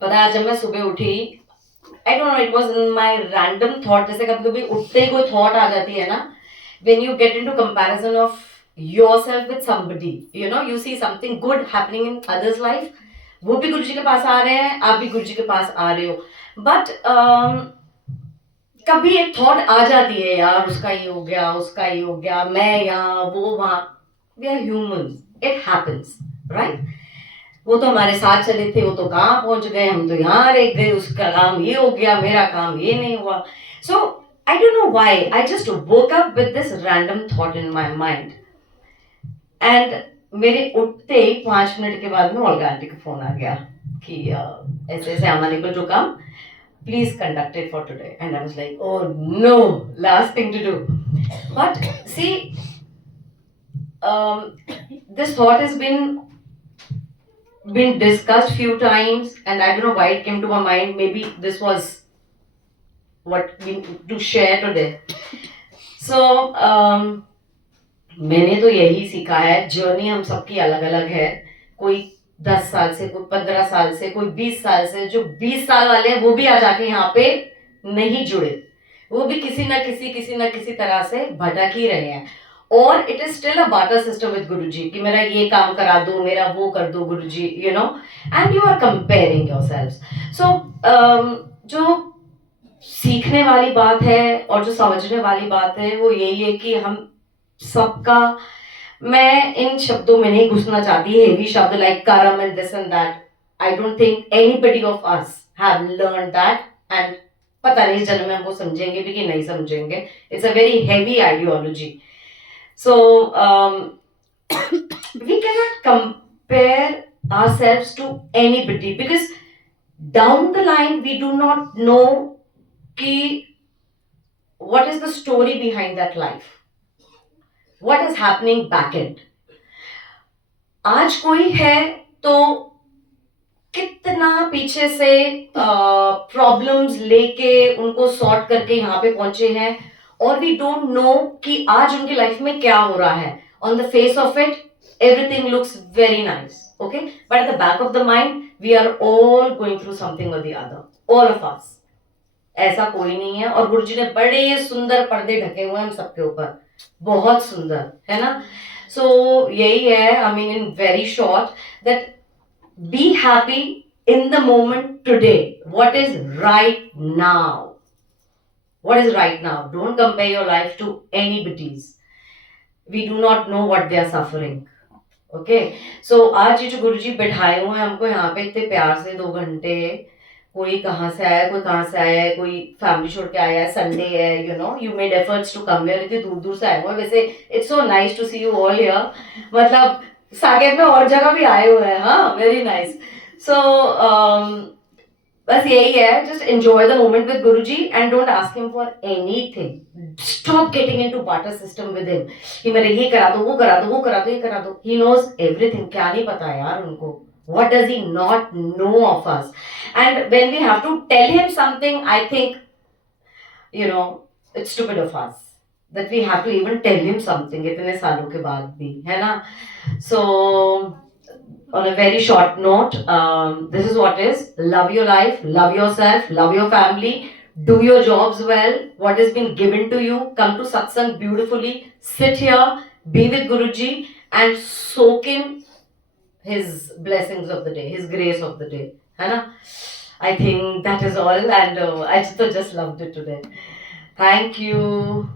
पता है जब मैं सुबह उठी, आई don't no, it was in my random thought, जैसे कभी कभी उठते ही कोई थॉट आ जाती है ना, when you get into comparison of yourself with somebody, you know, you see something good happening in others life, वो भी गुरुजी के पास आ रहे हैं, आप भी गुरुजी के पास आ रहे हो, बट कभी एक थॉट आ जाती है, यार उसका ये हो गया, उसका ये हो गया, मैं यहाँ वो वहां, we are humans, it happens, right? वो तो हमारे साथ चले थे, वो तो कहाँ पहुंच गए, हम तो यहाँ रह गए, उसका काम ये हो गया, मेरा काम ये नहीं हुआ. So I don't know why I just woke up with this random thought in my mind, and मेरे उठते ही 5 मिनट के बाद में ओल्गा आंटी का फोन आ गया कि ऐसे ऐसे I am unable to come, please conduct it for today. And I was like, oh no, last thing to do. But see, this thought has been discussed few times, and I don't know why it came to my mind. Maybe this was what we need to share today. So मैंने तो यही सीखा है, journey हम सबकी अलग अलग है, कोई 10 साल से, कोई 15 साल से, कोई 20 साल से. जो 20 साल वाले हैं वो भी आ जाके यहाँ पे नहीं जुड़े, वो भी किसी ना किसी तरह से भटक ही रहे हैं. और it is still a barter system with Guruji कि मेरा ये काम करा दो, मेरा वो कर दो Guruji, you know, and you are comparing yourselves. So जो सीखने वाली बात है और जो समझने वाली बात है वो यही है कि हम सबका, मैं इन शब्दों में नहीं घुसना चाहती, हेवी शब्द लाइक कर्म and this and that, I don't think anybody of us have learn that, and पता नहीं इस जन्म में हम वो समझेंगे भी कि नहीं समझेंगे. It's a very heavy ideology. So we cannot compare ourselves to anybody because down the line we do not know ki what is the story behind that life, what is happening back end. आज कोई है तो कितना पीछे से problems लेके उनको sort करके यहाँ पे पहुंचे हैं, और वी डोंट नो कि आज उनकी लाइफ में क्या हो रहा है. On the face of it everything looks very nice, okay, but at the back of the mind we are all going through something or the other, all of us. ऐसा कोई नहीं है, और गुरुजी ने बड़े सुंदर पर्दे ढके हुए हैं हम सबके ऊपर, बहुत सुंदर, है ना. सो यही है, I mean in very short, that be happy in the moment today, what is right now, what is right now. Don't compare your life to anybody's. We do not know what they are suffering. Okay, so आज ये जो गुरुजी बैठाए हुए हैं हमको यहाँ पे इतने प्यार से 2 घंटे, कोई कहाँ से आया, कोई कहाँ से आया है, कोई फैमिली छोड़ के आया है, संडे है, you know, you made efforts to come here, इतनी दूर दूर से आए हुए हैं. वैसे it's so nice to see you all here, मतलब साकेत में और जगह भी आए हुए हैं, हाँ, वेरी नाइस. सो बस यही है, just enjoy the moment with Guruji and don't ask him for anything. Stop getting into water system with him कि मेरे ये करा दो, वो करा दो, वो करा दो, ये करा दो. He knows everything. क्या नहीं पता यार उनको, what does he not know of us? And when we have to tell him something, I think, you know, it's stupid of us that we have to even tell him something इतने सालों के बाद भी, है ना. So on a very short note, this is what is: love your life, love yourself, love your family, do your jobs well, what has been given to you, come to satsang beautifully, sit here, be with Guruji and soak in his blessings of the day, his grace of the day, है ना. I think that is all, and I just loved it today. Thank you.